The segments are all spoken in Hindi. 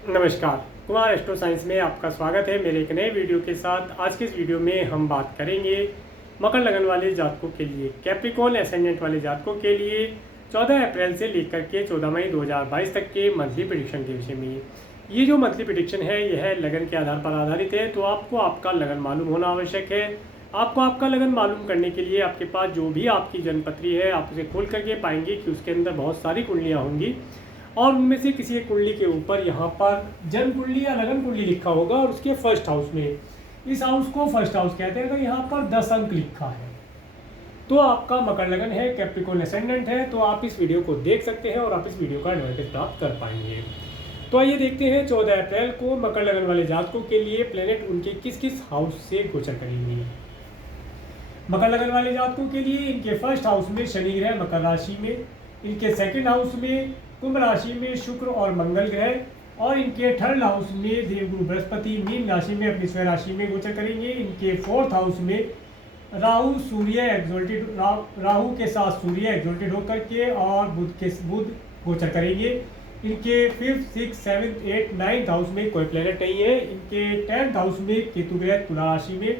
नमस्कार, कुमार एस्ट्रो साइंस में आपका स्वागत है मेरे एक नए वीडियो के साथ। आज के इस वीडियो में हम बात करेंगे मकर लगन वाले जातकों के लिए, कैप्रिकॉर्न एसेंडेंट वाले जातकों के लिए 14 अप्रैल से लेकर के 14 मई 2022 तक के मंथली प्रेडिक्शन के विषय में। ये जो मंथली प्रेडिक्शन है यह लगन के आधार पर आधारित है, तो आपको आपका लगन मालूम होना आवश्यक है। आपको आपका लगन मालूम करने के लिए आपके पास जो भी आपकी जन्मपत्री है आप उसे खोल करके पाएंगे कि उसके अंदर बहुत सारी कुंडलियाँ होंगी और उनमें से किसी एक कुंडली के ऊपर यहाँ पर जन्म कुंडली या लगन कुंडली लिखा होगा और उसके फर्स्ट हाउस में, इस हाउस को फर्स्ट हाउस कहते हैं। अगर यहाँ पर 10 अंक लिखा है तो आपका मकर लगन है, कैप्रिकॉर्न एसेंडेंट है, तो आप इस वीडियो को देख सकते हैं और आप इस वीडियो का एडवांटेज प्राप्त कर पाएंगे। तो आइए देखते हैं 14 अप्रैल को मकर लगन वाले जातकों के लिए प्लेनेट उनके किस किस हाउस से गोचर करेंगे। मकर लगन वाले जातकों के लिए इनके फर्स्ट हाउस में शनि ग्रह मकर राशि में, इनके सेकंड हाउस में कुंभ राशि में शुक्र और मंगल ग्रह, और इनके थर्ड हाउस में देवगुरु बृहस्पति मीन राशि में अपनी स्वयं राशि में गोचर करेंगे। इनके फोर्थ हाउस में राहु सूर्य एग्जॉल्टेड, राहु के साथ सूर्य एग्जॉल्टेड होकर के और बुध गोचर करेंगे। इनके fifth six seventh eight ninth house में कोई प्लेनेट नहीं है। इनके 10th हाउस में केतु ग्रह तुला राशि में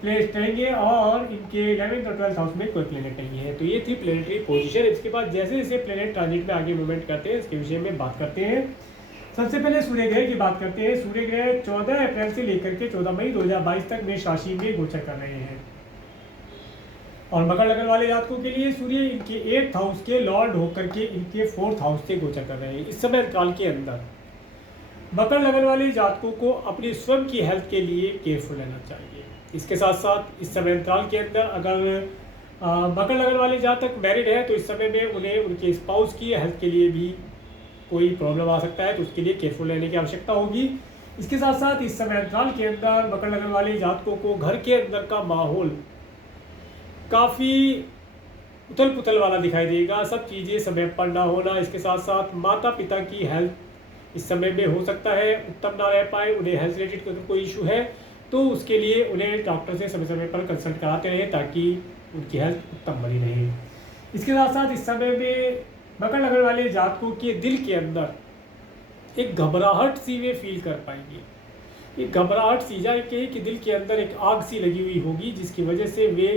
प्लेस करेंगे और इनके 11th और 12th हाउस में कोई प्लेनेट नहीं है। तो ये थी प्लेनेटरी पोजीशन। इसके बाद जैसे जैसे प्लेनेट ट्रांजिट में आगे मूवमेंट करते हैं इसके विषय में बात करते हैं। सबसे पहले सूर्य ग्रह की बात करते हैं। सूर्य ग्रह 14 अप्रैल से लेकर के 14 मई 2022 तक मेष राशि में गोचर कर रहे हैं और मकर लगन वाले जातकों के लिए सूर्य इनके 8th हाउस के लॉर्ड होकर के इनके 4th हाउस से गोचर कर रहे हैं। इस समय काल के अंदर मकर लगन वाले जातकों को अपनी स्वयं की हेल्थ के लिए केयरफुल रहना चाहिए। इसके साथ साथ इस समय अंतराल के अंदर अगर मकर लगन वाले जातक मैरिड है तो इस समय में उन्हें उनके स्पाउस की हेल्थ के लिए भी कोई प्रॉब्लम आ सकता है, तो उसके लिए केयरफुल रहने की आवश्यकता होगी। इसके साथ साथ इस समय अंतराल के अंदर मकर लगन वाले जातकों को घर के अंदर का माहौल काफ़ी उथल पुथल वाला दिखाई देगा, सब चीज़ें समय पर ना होना। इसके साथ साथ माता पिता की हेल्थ इस समय में हो सकता है उत्तम ना रह पाए, उन्हें हेल्थ रिलेटेड कोई इशू है तो उसके लिए उन्हें डॉक्टर से समय समय पर कंसल्ट कराते रहें ताकि उनकी हेल्थ उत्तम बनी रहे। इसके साथ साथ इस समय में मकर लगन वाले जातकों के दिल के अंदर एक घबराहट सी वे फील कर पाएंगे। एक घबराहट सी जाए कि दिल के अंदर एक आग सी लगी हुई होगी जिसकी वजह से वे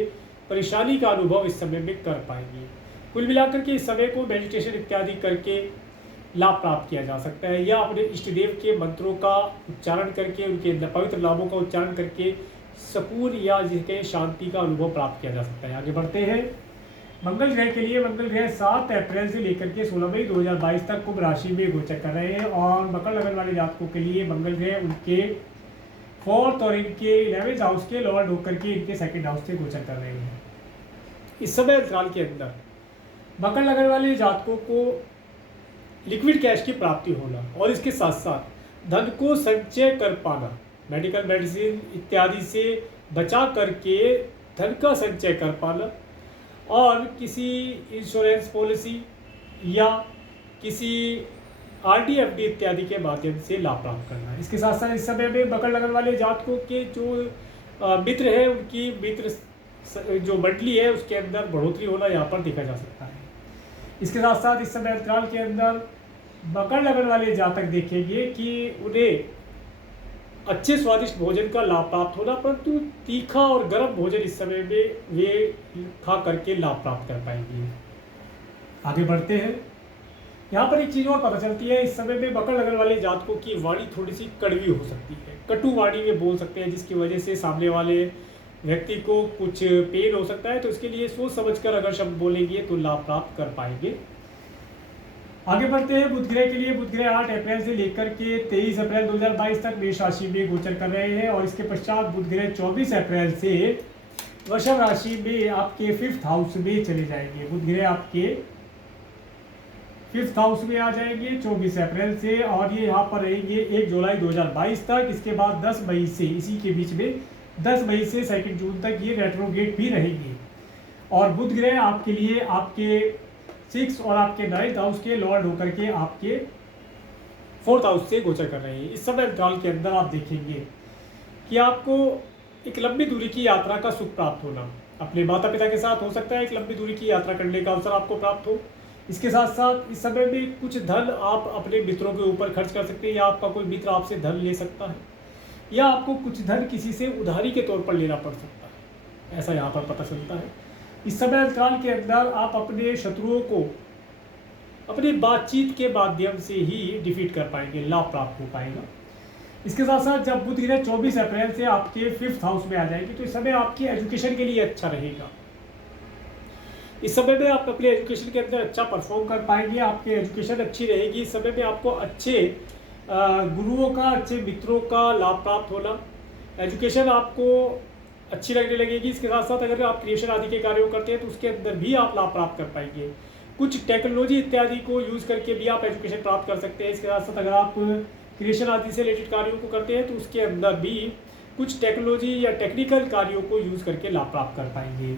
परेशानी का अनुभव इस समय में कर पाएंगे। कुल मिलाकर के इस समय को मेडिटेशन इत्यादि करके लाभ प्राप्त किया जा सकता है या अपने इष्ट देव के मंत्रों का उच्चारण करके उनके पवित्र नामों का उच्चारण करके सुकून या जिसके शांति का अनुभव प्राप्त किया जा सकता है। आगे बढ़ते हैं मंगल ग्रह के लिए। मंगल ग्रह 7 अप्रैल से लेकर के 16 मई 2022 तक कुंभ राशि में गोचर कर रहे हैं और मकर लगन वाले जातकों के लिए मंगल ग्रह उनके 4th और इनके 11th हाउस के लॉर्ड होकर के इनके 2nd हाउस से गोचर कर रहे हैं। इस समय अंतराल के अंदर मकर लगन वाले जातकों को लिक्विड कैश की प्राप्ति होना और इसके साथ साथ धन को संचय कर पाना, मेडिकल मेडिसिन इत्यादि से बचा करके धन का संचय कर पाना और किसी इंश्योरेंस पॉलिसी या किसी RD/FD इत्यादि के माध्यम से लाभ प्राप्त करना। इसके साथ साथ इस समय में मकर लगन वाले जातकों के जो मित्र हैं उनकी मित्र जो मंडली है उसके अंदर बढ़ोतरी होना यहाँ पर देखा जा सकता है। इसके साथ साथ इस समय अंतराल के अंदर मकर लगन वाले जातक देखेंगे कि उन्हें अच्छे स्वादिष्ट भोजन का लाभ प्राप्त होना, परंतु तीखा और गर्म भोजन इस समय में वे खा करके लाभ प्राप्त कर पाएंगे। आगे बढ़ते हैं। यहाँ पर एक चीज़ और पता चलती है, इस समय में मकर लगन वाले जातकों की वाणी थोड़ी सी कड़वी हो सकती है, कटु वाणी में बोल सकते हैं जिसकी वजह से सामने वाले व्यक्ति को कुछ पेन हो सकता है, तो इसके लिए सोच समझकर अगर शब्द बोलेंगे तो लाभ प्राप्त कर पाएंगे। आगे बढ़ते हैं बुध ग्रह के लिए। बुध ग्रह 8 अप्रैल से लेकर के 23 अप्रैल 2022 तक मेष राशि में गोचर कर रहे हैं और इसके पश्चात बुध ग्रह 24 अप्रैल से वृषभ राशि में आपके 5th हाउस में चले जाएंगे। बुध ग्रह आपके 5th हाउस में आ जाएंगे 24 अप्रैल से और ये यहाँ पर रहेंगे 1 जुलाई 2022 तक। इसके बाद 10 मई से, इसी के बीच में 10 मई से 2 जून तक ये रेट्रोगेट भी रहेंगे और बुध ग्रह आपके लिए आपके 6 और आपके 9th हाउस के लॉर्ड होकर के आपके 4th हाउस से गोचर कर रहे हैं। इस समय अंतराल के अंदर आप देखेंगे कि आपको एक लंबी दूरी की यात्रा का सुख प्राप्त होना, अपने माता पिता के साथ हो सकता है एक लंबी दूरी की यात्रा करने का अवसर आपको प्राप्त हो इसके साथ साथ इस समय में कुछ धन आप अपने मित्रों के ऊपर खर्च कर सकते हैं, या आपका कोई मित्र आपसे धन ले सकता है, या आपको कुछ धन किसी से उधारी के तौर पर लेना पड़ सकता है, ऐसा यहाँ पर पता चलता है। इस समय अंतराल के अंदर आप अपने शत्रुओं को अपनी बातचीत के माध्यम से ही डिफीट कर पाएंगे, लाभ प्राप्त हो पाएगा। इसके साथ साथ जब बुध ग्रह 24 अप्रैल से आपके 5th हाउस में आ जाएंगे तो इस समय आपकी एजुकेशन के लिए अच्छा रहेगा। इस समय में आप अपने एजुकेशन के अंदर अच्छा परफॉर्म कर पाएंगे, आपकी एजुकेशन अच्छी रहेगी। इस समय में आपको अच्छे गुरुओं का, अच्छे मित्रों का लाभ प्राप्त होना, एजुकेशन आपको अच्छी लगने लगेगी। इसके साथ साथ अगर आप क्रिएशन आदि के कार्यों करते हैं तो उसके अंदर भी आप लाभ प्राप्त कर पाएंगे। कुछ टेक्नोलॉजी इत्यादि को यूज़ करके भी आप एजुकेशन प्राप्त कर सकते हैं। इसके साथ साथ अगर आप क्रिएशन आदि से रिलेटेड कार्यों को करते हैं तो उसके अंदर भी कुछ टेक्नोलॉजी या टेक्निकल कार्यों को यूज़ करके लाभ प्राप्त कर पाएंगे।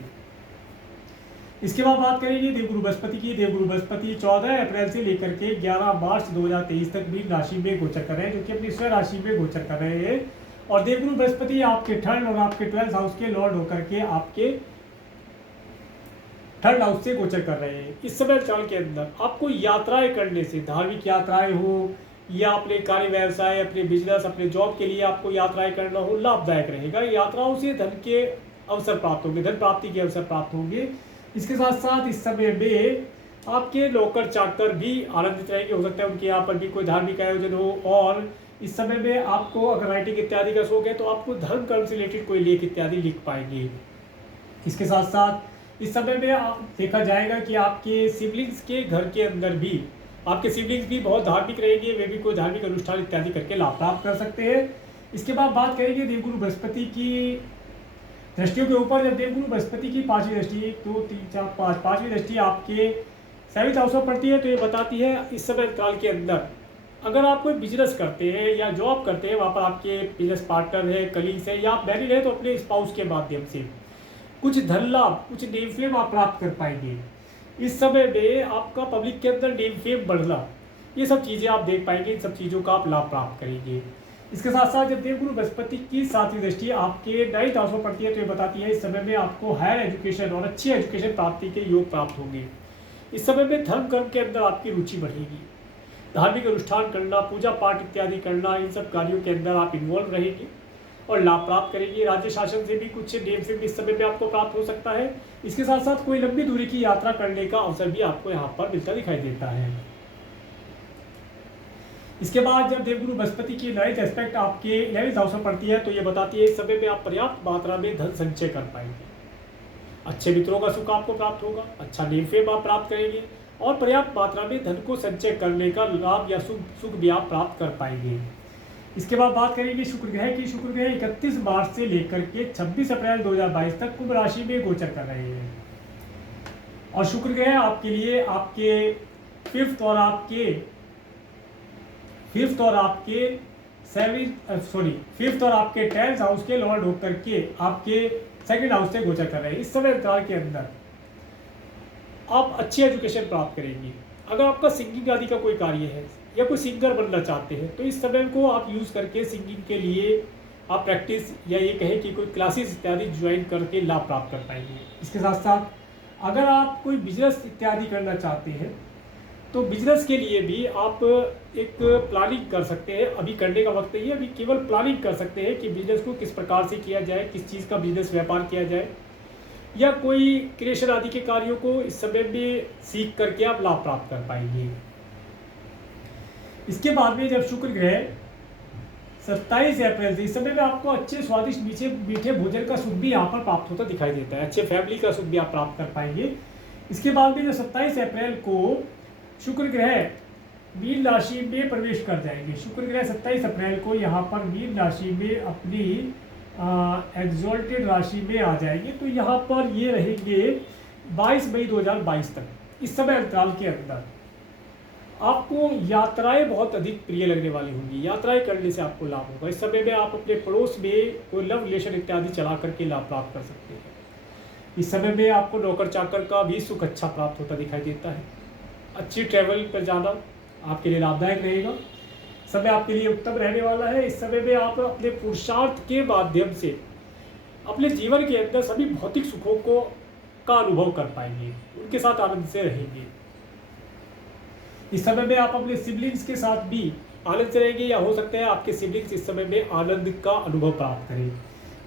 इसके बाद बात करेंगे देवगुरु बृहस्पति की। देवगुरु बृहस्पति 14 अप्रैल से लेकर के 11 मार्च 2023 तक मीन राशि में गोचर कर रहे हैं, जो कि अपनी स्वयं राशि में गोचर कर रहे हैं। और देवगुरु बृहस्पति आपके 3rd और आपके 12th हाउस के लॉर्ड होकर के आपके 3rd हाउस से गोचर कर रहे हैं। इस समय काल के अंदर आपको यात्राएं करने से, धार्मिक यात्राएं हो या अपने कार्य व्यवसाय, अपने बिजनेस, अपने जॉब के लिए आपको यात्राएं करना हो, लाभदायक रहेगा। यात्राओं से धन के अवसर प्राप्त होंगे, धन प्राप्ति के अवसर प्राप्त होंगे। इसके साथ साथ इस समय में आपके नौकर चाकर भी आनंदित रहेंगे, हो सकता है उनके यहाँ पर भी कोई धार्मिक आयोजन हो। और इस समय में आपको अगर राइटिंग इत्यादि का शौक है तो आपको धर्म कर्म से रिलेटेड कोई लेख इत्यादि लिख पाएंगे। इसके साथ साथ इस समय में आप देखा जाएगा कि आपके सिबलिंग्स के घर के अंदर भी आपके सिबलिंग्स भी बहुत धार्मिक रहेंगे, वे भी कोई धार्मिक अनुष्ठान इत्यादि करके लाभ प्राप्त कर सकते हैं। इसके बाद बात करेंगे देवगुरु बृहस्पति की दृष्टियों के ऊपर। जब देवगुरु बृहस्पति की 5वीं दृष्टि, 1 2 3 4 5 5वीं दृष्टि आपके 7th हाउस में पड़ती है तो ये बताती है इस समय काल के अंदर अगर आप कोई बिजनेस करते हैं या जॉब करते हैं, वहाँ पर आपके बिजनेस पार्टनर है, कलीग्स है, या आप मैरिड है तो अपने स्पाउस के माध्यम से कुछ धन लाभ, कुछ नेम फेम आप प्राप्त कर पाएंगे। इस समय में आपका पब्लिक के अंदर नेम फेम बढ़ना, ये सब चीज़ें आप देख पाएंगे, इन सब चीज़ों का आप लाभ प्राप्त करेंगे। इसके साथ साथ जब देवगुरु बृहस्पति की 7वीं दृष्टि आपके 9th हाउस में पड़ती है तो ये बताती है इस समय में आपको हायर एजुकेशन और अच्छी एजुकेशन प्राप्ति के योग प्राप्त होंगे। इस समय में धर्म कर्म के अंदर आपकी रुचि बढ़ेगी, धार्मिक अनुष्ठान करना, पूजा पाठ इत्यादि करना, इन सब कार्यों के अंदर आप इन्वॉल्व रहेंगे और लाभ प्राप्त करेंगे। राज्य शासन से भी कुछ नेम फेम इस समय में आपको प्राप्त हो सकता है। इसके साथ साथ कोई लंबी दूरी की यात्रा करने का अवसर भी आपको यहाँ पर मिलता दिखाई देता है। इसके बाद जब देवगुरु बृहस्पति की 9th एस्पेक्ट आपके 11th हाउस में पड़ती है तो ये बताती है इस समय में आप पर्याप्त मात्रा में धन संचय कर पाएंगे, अच्छे मित्रों का सुख आपको प्राप्त होगा, अच्छा नेम फेम आप प्राप्त करेंगे और पर्याप्त मात्रा में धन को संचय करने का लाभ या सुख भी आप प्राप्त कर पाएंगे। इसके बाद बात करेंगे शुक्र ग्रह की। शुक्र ग्रह 31 मार्च से लेकर के 26 अप्रैल 2022 तक कुंभ राशि में गोचर कर रहे हैं। और शुक्र ग्रह आपके लिए आपके 5th और आपके 10th हाउस के लॉर्ड होकर के आपके 2nd हाउस से गोचर कर रहे हैं। इस समय अंतराल के अंदर आप अच्छी एजुकेशन प्राप्त करेंगे। अगर आपका सिंगिंग आदि का कोई कार्य है या कोई सिंगर बनना चाहते हैं तो इस समय को आप यूज़ करके सिंगिंग के लिए आप प्रैक्टिस या ये कहें कि कोई क्लासेस इत्यादि ज्वाइन करके लाभ प्राप्त कर पाएंगे। इसके साथ साथ अगर आप कोई बिजनेस इत्यादि करना चाहते हैं तो बिजनेस के लिए भी आप एक प्लानिंग कर सकते हैं। अभी करने का वक्त नहीं है, अभी केवल प्लानिंग कर सकते हैं कि बिजनेस को किस प्रकार से किया जाए, किस चीज़ का बिजनेस व्यापार किया जाए, या कोई क्रिएशन आदि के कार्यों को इस समय में सीख करके आप लाभ प्राप्त कर पाएंगे। इसके बाद में जब शुक्र ग्रह 27 अप्रैल से, इस समय में आपको अच्छे स्वादिष्ट मीठे भोजन का सुख भी यहाँ पर प्राप्त होता दिखाई देता है, अच्छे फैमिली का सुख भी आप प्राप्त कर पाएंगे। इसके बाद में जो 27 अप्रैल को शुक्र ग्रह मीन राशि में प्रवेश कर जाएंगे। शुक्र ग्रह 27 अप्रैल को यहाँ पर मीन राशि में अपनी एग्जॉल्टेड राशि में आ जाएंगे। तो यहाँ पर ये रहेंगे 22 मई 2022 तक। इस समय अंतराल के अंदर आपको यात्राएं बहुत अधिक प्रिय लगने वाली होंगी, यात्राएं करने से आपको लाभ होगा। इस समय में आप अपने पड़ोस में कोई लव रिलेशन इत्यादि चला करके लाभ प्राप्त कर सकते हैं। इस समय में आपको नौकर चाकर का भी सुख अच्छा प्राप्त होता दिखाई देता है। अच्छी ट्रैवल पर जाना आपके लिए लाभदायक रहेगा। समय आपके लिए उत्तम रहने वाला है। इस समय में आप अपने पुरुषार्थ के माध्यम से अपने जीवन के अंदर सभी भौतिक सुखों का अनुभव कर पाएंगे, उनके साथ आनंद से रहेंगे। इस समय में आप अपने सिबलिंग्स के साथ भी आनंद से रहेंगे, या हो सकता है आपके सिबलिंग्स इस समय में आनंद का अनुभव प्राप्त करें।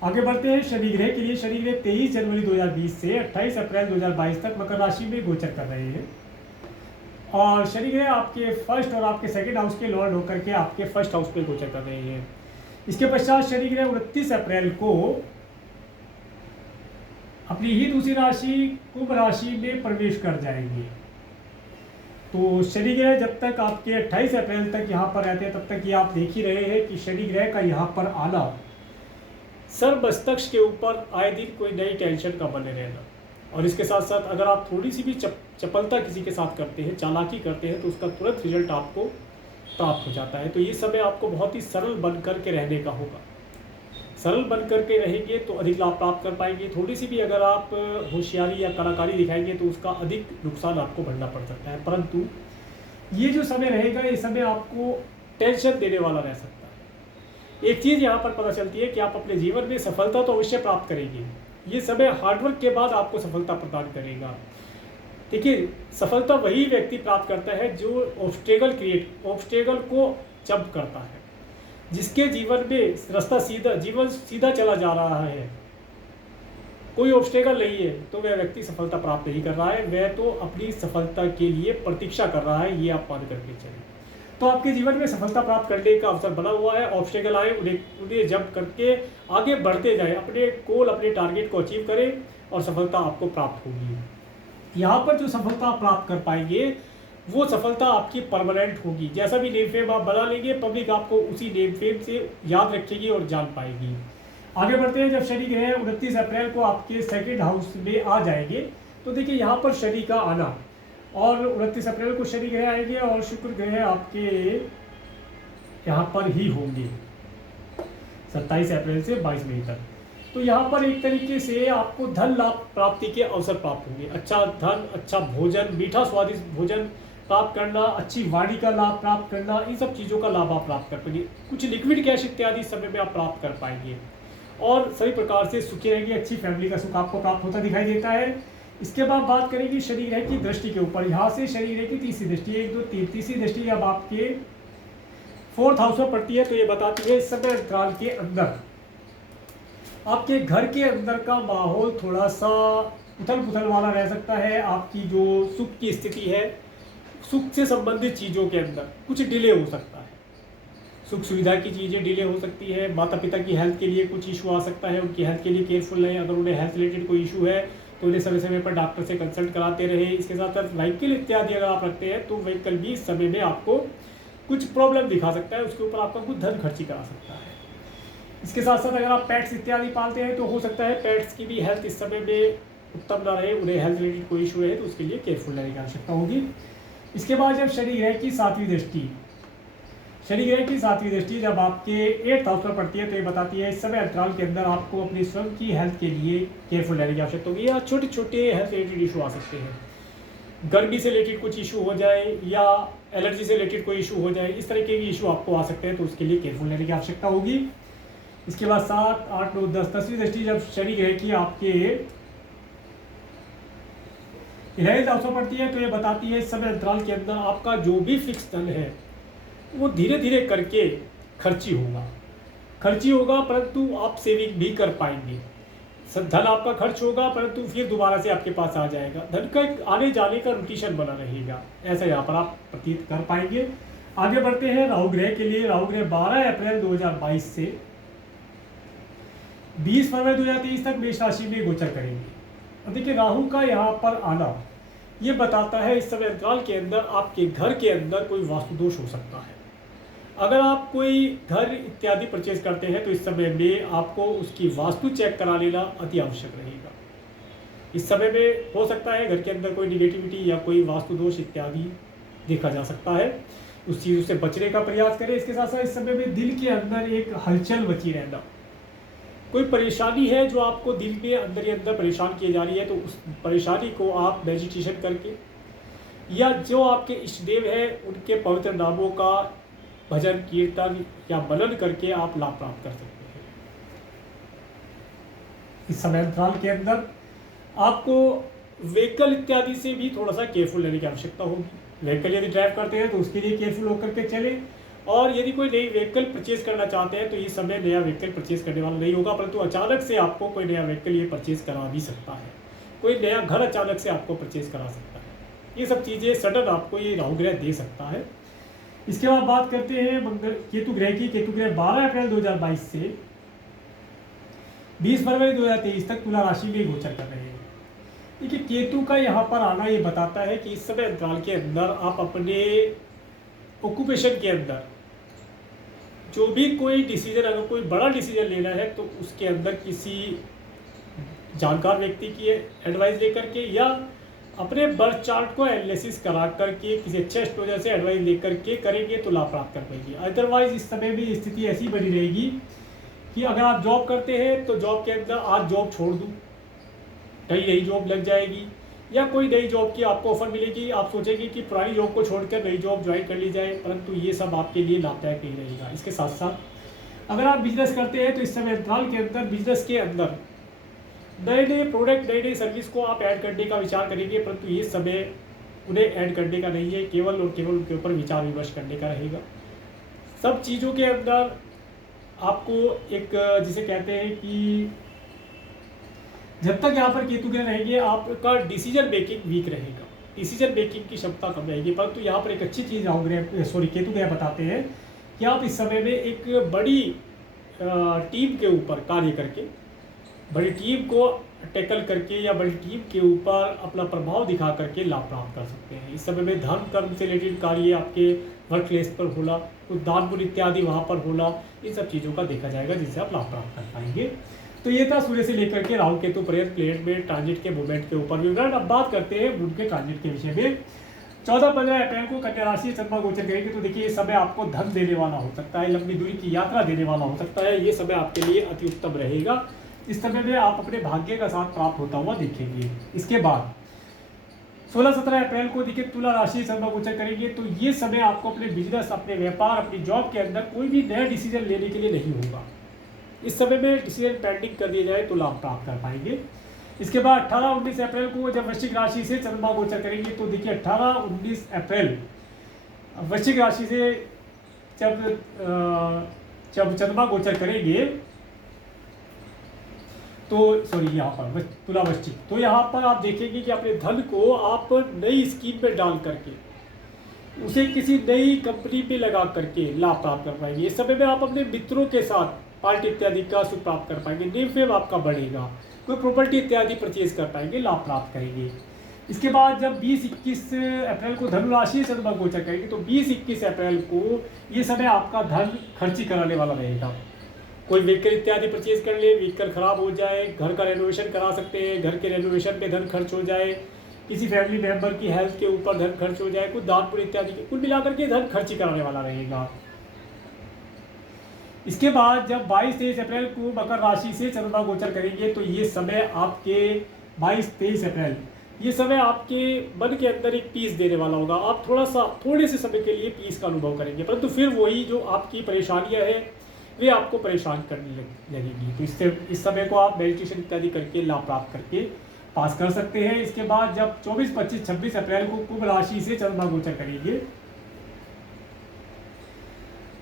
आगे बढ़ते हैं शनि ग्रह के लिए। शनि ग्रह 23 जनवरी 2020 से 28 अप्रैल 2022 तक मकर राशि में गोचर कर रहे हैं, और शनि ग्रह आपके फर्स्ट और आपके सेकंड हाउस के लॉर्ड होकर के आपके फर्स्ट हाउस में गोचर कर रहे हैं। इसके पश्चात शनि ग्रह 29 अप्रैल को अपनी ही दूसरी राशि कुंभ राशि में प्रवेश कर जाएंगे। तो शनि ग्रह जब तक आपके 28 अप्रैल तक यहाँ पर रहते हैं, तब तक ये आप देख ही रहे हैं कि शनि ग्रह का यहाँ पर आना सर्वमस्तक के ऊपर आए दिन कोई नई टेंशन का बने रहना, और इसके साथ साथ अगर आप थोड़ी सी भी चपलता किसी के साथ करते हैं, चालाकी करते हैं, तो उसका तुरंत रिजल्ट आपको प्राप्त हो जाता है। तो ये समय आपको बहुत ही सरल बन करके रहने का होगा। सरल बन करके रहेंगे तो अधिक लाभ प्राप्त कर पाएंगे। थोड़ी सी भी अगर आप होशियारी या कलाकारी दिखाएंगे तो उसका अधिक नुकसान आपको भरना पड़ सकता है। परंतु ये जो समय रहेगा, ये समय आपको टेंशन देने वाला रह सकता है। एक चीज़ यहाँ पर पता चलती है कि आप अपने जीवन में सफलता तो अवश्य प्राप्त करेंगे। ये समय हार्डवर्क के बाद आपको सफलता प्रदान करेगा। देखिए, सफलता वही व्यक्ति प्राप्त करता है जो ऑब्स्टेकल को जंप करता है, जिसके जीवन में रास्ता जीवन सीधा चला जा रहा है, कोई ऑब्स्टेकल नहीं है, तो वह व्यक्ति सफलता प्राप्त नहीं कर रहा है, वह तो अपनी सफलता के लिए प्रतीक्षा कर रहा है। ये आप मान करके चलें। तो आपके जीवन में सफलता प्राप्त करने का अवसर बना हुआ है। ऑब्स्टेकल आए, उन्हें जंप करके आगे बढ़ते जाए, अपने गोल, अपने टारगेट को अचीव करें और सफलता आपको प्राप्त होगी। यहाँ पर जो सफलता आप प्राप्त कर पाएंगे वो सफलता आपकी परमानेंट होगी। जैसा भी नेम फेम आप बना लेंगे, पब्लिक आपको उसी नेम फेम से याद रखेगी और जान पाएगी। आगे बढ़ते हैं। जब शनि ग्रह 29 अप्रैल को आपके सेकंड हाउस में आ जाएंगे, तो देखिए यहाँ पर शनि का आना, और 29 अप्रैल को शनि ग्रह आएंगे और शुक्र ग्रह आपके यहाँ पर ही होंगे 27 अप्रैल से 22 मई तक। तो यहाँ पर एक तरीके से आपको धन लाभ प्राप्ति के अवसर प्राप्त होंगे। अच्छा धन, अच्छा भोजन, मीठा स्वादिष्ट भोजन प्राप्त करना, अच्छी वाणी का लाभ प्राप्त करना, इन सब चीज़ों का लाभ आप प्राप्त कर पाएंगे। कुछ लिक्विड कैश इत्यादि समय में आप प्राप्त कर पाएंगे और सभी प्रकार से सुखी रहेंगे। अच्छी फैमिली का सुख आपको प्राप्त होता दिखाई देता है। इसके बाद बात करेंगे शनि ग्रह की दृष्टि के ऊपर। यहाँ से शनि ग्रह की तीसरी दृष्टि, 1 2 3 तीसरी दृष्टि अब आपके 4th हाउस में पड़ती है। तो ये बताती है इस समय अंतराल के अंदर आपके घर के अंदर का माहौल थोड़ा सा उथल पुथल वाला रह सकता है। आपकी जो सुख की स्थिति है, सुख से संबंधित चीज़ों के अंदर कुछ डिले हो सकता है। सुख सुविधा की चीज़ें डिले हो सकती है। माता पिता की हेल्थ के लिए कुछ इशू आ सकता है, उनकी हेल्थ के लिए केयरफुल रहें। अगर उन्हें हेल्थ रिलेटेड कोई इशू है तो उन्हें समय समय पर डॉक्टर से कंसल्ट कराते रहे। इसके साथ साथ व्हीकल इत्यादि अगर आप रखते हैं तो व्हीकल भी इस समय में आपको कुछ प्रॉब्लम दिखा सकता है, उसके ऊपर आपका कुछ धन खर्ची करा सकता है। इसके साथ साथ अगर आप पेट्स इत्यादि पालते हैं तो हो सकता है पेट्स की भी हेल्थ इस समय में उत्तम ना रहे, उन्हें हेल्थ रिलेटेड कोई इशू रहे, तो उसके लिए केयरफुल रहने की आवश्यकता होगी। इसके बाद जब शनि ग्रह की 7वीं दृष्टि, शनि ग्रह की 7वीं दृष्टि जब आपके 8th हाउस पर पड़ती है, तो ये बताती है इस समय अंतराल के अंदर आपको अपनी स्वयं की हेल्थ के लिए केयरफुल रहने की आवश्यकता होगी। या छोटे छोटे हेल्थ रिलेटेड इशू आ सकते हैं, गर्मी से रिलेटेड कुछ इशू हो जाए या एलर्जी से रिलेटेड कोई इशू हो जाए, इस तरह के इशू आपको आ सकते हैं, तो उसके लिए केयरफुल रहने की आवश्यकता होगी। इसके बाद 7 8 9 10 10वीं दृष्टि जब शनि ग्रह की आपके 11th हाउस में पड़ती है, तो ये बताती है इस समय अंतराल के अंदर आपका जो भी फिक्स धन है वो धीरे धीरे करके खर्ची होगा, परंतु आप सेविंग भी कर पाएंगे। धन आपका खर्च होगा परंतु फिर दोबारा से आपके पास आ जाएगा। धन का एक आने जाने का रोटेशन बना रहेगा, ऐसा यहाँ पर आप प्रतीत कर पाएंगे। आगे बढ़ते हैं राहु ग्रह के लिए। राहु ग्रह 12 अप्रैल 2022 से 20 फरवरी 2023 तक मेष राशि में गोचर करेंगे। अब देखिए, राहु का यहाँ पर आना ये बताता है इस समय अंतराल के अंदर आपके घर के अंदर कोई वास्तु दोष हो सकता है। अगर आप कोई घर इत्यादि परचेज करते हैं तो इस समय में आपको उसकी वास्तु चेक करा लेना अति आवश्यक रहेगा। इस समय में हो सकता है घर के अंदर कोई निगेटिविटी या कोई वास्तु दोष इत्यादि देखा जा सकता है, उस चीज़ों से बचने का प्रयास करें। इसके साथ साथ इस समय में दिल के अंदर एक हलचल मची रहना, कोई परेशानी है जो आपको दिल के अंदर ही अंदर परेशान की जा रही है, तो उस परेशानी को आप मेडिटेशन करके या जो आपके इष्टदेव है उनके पवित्र नामों का भजन कीर्तन या मनन करके आप लाभ प्राप्त कर सकते हैं। इस समय अंतराल के अंदर आपको व्हीकल इत्यादि से भी थोड़ा सा केयरफुल रहने की आवश्यकता होगी। व्हीकल यदि ड्राइव करते हैं तो उसके लिए केयरफुल होकर के चलें। और यदि कोई नई व्हीकल परचेज करना चाहते हैं तो इस समय नया व्हीकल परचेज करने वाला नहीं होगा, परंतु अचानक से आपको कोई नया व्हीकल ये परचेज करा भी सकता है। कोई नया घर अचानक से आपको परचेज करा सकता है। ये सब चीज़ें सडन आपको ये राहु ग्रह दे सकता है। इसके बाद बात करते हैं मंगल केतु ग्रह की। केतु ग्रह 12 अप्रैल 2022 से 20 फरवरी 2023 तक तुला राशि में गोचर कर रहे हैं। देखिए केतु का यहाँ पर आना ये बताता है कि इस समय अंतराल के अंदर आप अपने ऑक्यूपेशन के अंदर जो भी कोई डिसीजन, अगर कोई बड़ा डिसीजन लेना है तो उसके अंदर किसी जानकार व्यक्ति की एडवाइस लेकर के या अपने बर्थ चार्ट को एनालिसिस करा करके किसी अच्छे एस्ट्रोलॉजर से एडवाइस लेकर के करेंगे तो लाभ प्राप्त कर पाएंगे। अदरवाइज इस समय भी स्थिति ऐसी बनी रहेगी कि अगर आप जॉब करते हैं तो जॉब के अंदर आज जॉब छोड़ दूँ, कहीं नई जॉब लग जाएगी या कोई नई जॉब की आपको ऑफर मिलेगी, आप सोचेंगे कि पुरानी जॉब को छोड़कर नई जॉब ज्वाइन कर ली जाए, परंतु ये सब आपके लिए लाभदायक नहीं रहेगा। इसके साथ साथ अगर आप बिजनेस करते हैं तो इस समय अंतराल के अंदर बिजनेस के अंदर नए नए प्रोडक्ट, नई नई सर्विस को आप ऐड करने का विचार करेंगे, परंतु ये समय उन्हें ऐड करने का नहीं है, केवल और केवल उनके ऊपर विचार विमर्श करने का रहेगा। सब चीज़ों के अंदर आपको एक जिसे कहते हैं कि जब तक यहाँ पर केतु ग्रह रहेंगे आपका डिसीजन मेकिंग वीक रहेगा, डिसीजन मेकिंग की क्षमता कम रहेगी। परंतु यहाँ पर एक अच्छी चीज़ केतु ग्रह बताते हैं कि आप इस समय में एक बड़ी टीम के ऊपर कार्य करके, बड़ी टीम को टैकल करके या बड़ी टीम के ऊपर अपना प्रभाव दिखा करके लाभ प्राप्त कर सकते हैं। इस समय में धर्म कर्म से रिलेटेड कार्य आपके वर्क प्लेस पर होना, कुछ दान पुण्य इत्यादि वहाँ पर होना, इन सब चीज़ों का देखा जाएगा जिससे आप लाभ प्राप्त कर पाएंगे। तो ये था सूर्य से लेकर के राहु केतु प्लेनेट में ट्रांजिट के मूवमेंट के ऊपर विवरण। अब बात करते हैं बुध के ट्रांजिट के विषय में। 14-15 अप्रैल को कन्या राशि चंद्रमा गोचर करेंगे तो देखिए ये समय आपको धन देने वाला हो सकता है, लंबी दूरी की यात्रा देने वाला हो सकता है। ये समय आपके लिए अति उत्तम रहेगा। इस समय में आप अपने भाग्य का साथ प्राप्त होता हुआ देखेंगे। इसके बाद 16-17 अप्रैल को देखिए तुला राशि चंद्रमा गोचर करेंगे तो ये समय आपको अपने बिजनेस, अपने व्यापार, अपनी जॉब के अंदर कोई भी नया डिसीजन लेने के लिए नहीं होगा। इस समय में डिसीजन पेंडिंग कर दिया जाए तो लाभ प्राप्त कर पाएंगे। इसके बाद 18-19 अप्रैल को जब वृश्चिक राशि से चंद्रमा गोचर करेंगे तो देखिए 18-19 अप्रैल वृश्चिक राशि से जब चंद्रमा गोचर करेंगे तो यहाँ पर तुला वृश्चिक, तो यहाँ पर आप देखेंगे कि अपने धन को आप नई स्कीम में डाल करके उसे किसी नई कंपनी पे लगा करके लाभ प्राप्त कर पाएंगे। इस समय में आप अपने मित्रों के साथ पार्टी इत्यादि का सुख प्राप्त कर पाएंगे, नेम फेम आपका बढ़ेगा, कोई प्रॉपर्टी इत्यादि परचेज कर पाएंगे, लाभ प्राप्त करेंगे। इसके बाद जब 20-21 अप्रैल को धनु राशि चंद्रमा गोचर करेंगे तो 20-21 अप्रैल को ये समय आपका धन खर्ची कराने वाला रहेगा। कोई व्हीकल इत्यादि परचेज कर ले, व्हीकल खराब हो जाए, घर का रेनोवेशन करा सकते हैं, घर के रेनोवेशन पे धन खर्च हो जाए, किसी फैमिली मेंबर की हेल्थ के ऊपर धन खर्च हो जाए, कुछ दान पुण्य इत्यादि के, कुल मिलाकर के धन खर्ची कराने वाला रहेगा। इसके बाद जब 22-23 अप्रैल को मकर राशि से चंद्रमा गोचर करेंगे तो ये समय आपके 22-23 अप्रैल ये समय आपके मन के अंदर एक पीस देने वाला होगा। आप थोड़े से समय के लिए पीस का अनुभव करेंगे, परंतु फिर वही जो आपकी परेशानियां हैं वे आपको परेशान करने लगेगी। तो इससे इस समय को आप मेडिटेशन इत्यादि करके लाभ प्राप्त करके पास कर सकते हैं। इसके बाद जब 24, 25, 26 अप्रैल को कुंभ राशि से चंद्रमा गोचर करेंगे,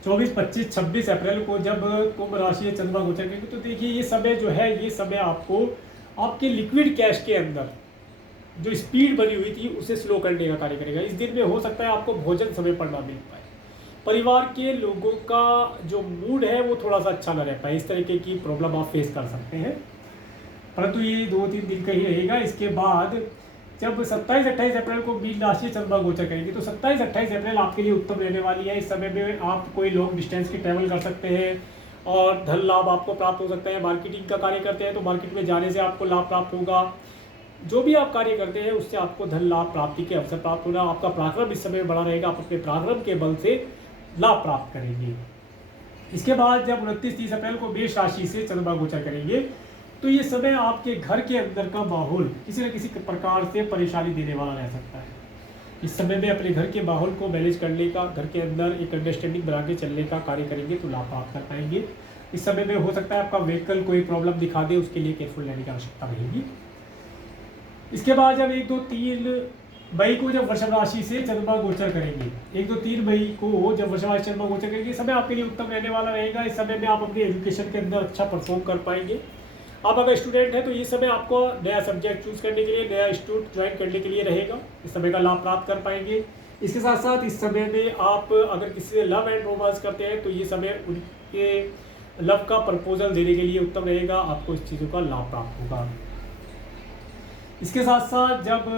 24, 25, 26 अप्रैल को जब कुंभ राशि से चंद्रमा गोचर करेंगे तो देखिए ये समय जो है ये समय आपको आपके लिक्विड कैश के अंदर जो स्पीड बनी हुई थी उसे स्लो करने का कार्य करेगा। इस दिन में हो सकता है आपको भोजन समय पर ना मिल पाए, परिवार के लोगों का जो मूड है वो थोड़ा सा अच्छा ना रह पाए, इस तरीके की प्रॉब्लम आप फेस कर सकते हैं, परंतु ये 2-3 दिन का ही रहेगा। इसके बाद जब 27-28 अप्रैल को मीन राशि चंद्रमा गोचर करेंगे तो 27-28 अप्रैल आपके लिए उत्तम रहने वाली है। इस समय में आप कोई लॉन्ग डिस्टेंस की ट्रैवल कर सकते हैं और धन लाभ आपको प्राप्त हो सकता है। मार्केटिंग का कार्य करते हैं तो मार्केट में जाने से आपको लाभ प्राप्त होगा। जो भी आप कार्य करते हैं उससे आपको धन लाभ प्राप्ति के अवसर प्राप्त होना, आपका पराक्रम इस समय बड़ा रहेगा, आप अपने पराक्रम के बल से लाभ प्राप्त करेंगे। इसके बाद जब 29-30 अप्रैल को मेष राशि से चंद्रमा गोचर करेंगे तो ये समय आपके घर के अंदर का माहौल किसी न किसी प्रकार से परेशानी देने वाला रह सकता है। इस समय में अपने घर के माहौल को मैनेज करने का, घर के अंदर एक अंडरस्टैंडिंग बना के चलने का कार्य करेंगे तो लाभ प्राप्त कर पाएंगे। इस समय में हो सकता है आपका व्हीकल कोई प्रॉब्लम दिखा दे, उसके लिए केयरफुल रहने की आवश्यकता रहेगी। इसके बाद जब 1, 2, 3 मई को जब वृषभ राशि से चंद्रमा गोचर करेंगे, 1, 2, 3 मई को जब वृषभ राशि चंद्रमा गोचर करेंगे, समय आपके लिए उत्तम रहने वाला रहेगा। इस समय में आप अपनी एजुकेशन के अंदर अच्छा परफॉर्म कर पाएंगे। आप अगर स्टूडेंट हैं तो ये समय आपको नया सब्जेक्ट चूज करने के लिए, नया इंस्टीट्यूट ज्वाइन करने के लिए रहेगा। इस समय का लाभ प्राप्त कर पाएंगे। इसके साथ साथ इस समय में आप अगर किसी से लव एंड रोमांस करते हैं तो ये समय उनके लव का प्रपोजल देने के लिए उत्तम रहेगा। आपको इस चीज़ों का लाभ प्राप्त होगा। इसके साथ साथ जब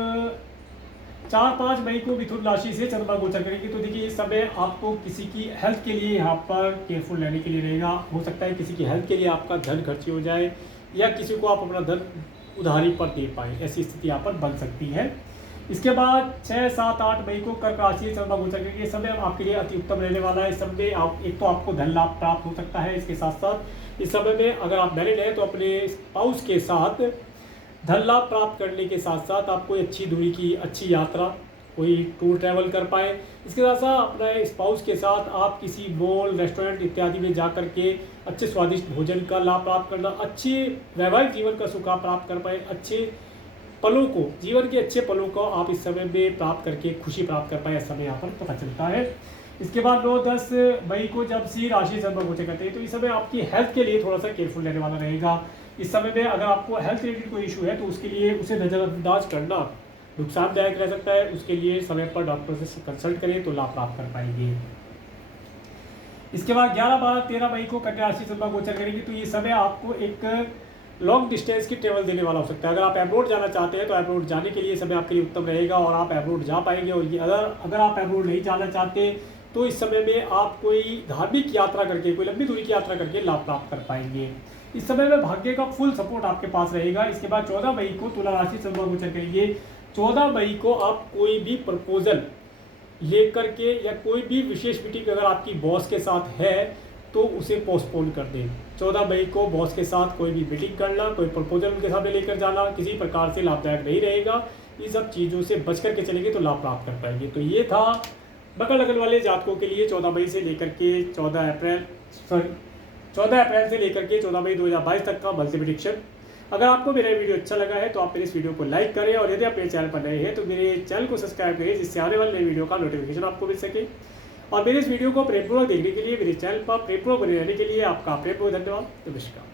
4-5 मई को मिथुन राशि से चंद्रमा गोचर करेंगे तो देखिए इस समय आपको किसी की हेल्थ के लिए यहाँ पर केयरफुल रहने के लिए रहेगा। हो सकता है किसी की हेल्थ के लिए आपका धन खर्ची हो जाए या किसी को आप अपना धन उधारी पर दे पाए, ऐसी स्थिति यहाँ पर बन सकती है। इसके बाद 6, 7, 8 मई को कर्क राशि से चंद्रमा गोचर करेंगे। ये समय आपके लिए अति उत्तम रहने वाला है। इस समय आप एक तो आपको धन लाभ प्राप्त हो सकता है। इसके साथ साथ इस समय में अगर आप मैरिड हैं तो अपने स्पाउस के साथ धन लाभ प्राप्त करने के साथ साथ आप कोई अच्छी दूरी की अच्छी यात्रा, कोई टूर ट्रैवल कर पाए। इसके साथ साथ अपने स्पाउस के साथ आप किसी मॉल, रेस्टोरेंट इत्यादि में जा कर के अच्छे स्वादिष्ट भोजन का लाभ प्राप्त करना, अच्छे वैवाहिक जीवन का सुख प्राप्त कर पाए, अच्छे पलों को, जीवन के अच्छे पलों को आप इस समय में प्राप्त करके खुशी प्राप्त कर पाए, इस समय यहाँ पर पता चलता है। इसके बाद 9-10 मई को जब सिंह राशि चंद्रमा गोचर करते हैं तो इस समय आपकी हेल्थ के लिए थोड़ा सा केयरफुल रहने वाला रहेगा। इस समय में अगर आपको हेल्थ रिलेटेड कोई इशू है तो उसके लिए उसे नज़रअंदाज करना नुकसानदायक रह सकता है। उसके लिए समय पर डॉक्टर से कंसल्ट करें तो लाभ प्राप्त कर पाएंगे। इसके बाद 11, 12, 13 मई को कन्या राशि चंद्रमा गोचर करेंगे तो ये समय आपको एक लॉन्ग डिस्टेंस की ट्रेवल देने वाला हो सकता है। अगर आप एब्रोड जाना चाहते हैं तो एब्रोड जाने के लिए समय आपके लिए उत्तम रहेगा और आप एब्रोड जा पाएंगे। और ये अगर आप एब्रोड नहीं जाना चाहते तो इस समय में आप कोई धार्मिक यात्रा करके, कोई लंबी दूरी की यात्रा करके लाभ प्राप्त कर पाएंगे। इस समय में भाग्य का फुल सपोर्ट आपके पास रहेगा। इसके बाद 14 मई को तुला राशि चंद्रमा गोचर करेंगे। 14 मई को आप कोई भी प्रपोजल लेकर के या कोई भी विशेष मीटिंग अगर आपकी बॉस के साथ है तो उसे पोस्टपोन कर दें। 14 मई को बॉस के साथ कोई भी मीटिंग करना, कोई प्रपोजल उनके सामने लेकर जाना किसी प्रकार से लाभदायक नहीं रहेगा। इन सब चीज़ों से बच करके चलेंगे तो लाभ प्राप्त कर पाएंगे। तो ये था मकर लग्न वाले जातकों के लिए 14 मई से लेकर के 14 अप्रैल से लेकर के 14 मई 2022 तक का मंथली प्रेडिक्शन। अगर आपको मेरा वीडियो अच्छा लगा है तो आप मेरे इस वीडियो को लाइक करें और यदि आप मेरे चैनल पर नए हैं तो मेरे चैनल को सब्सक्राइब करें जिससे आने वाले नए वीडियो का नोटिफिकेशन आपको मिल सके। और मेरे इस वीडियो को प्रेमपूर्वक देखने के लिए, मेरे चैनल पर प्रेमपूर्वक बने रहने के लिए आपका प्रेमपूर्वक धन्यवाद। नमस्कार।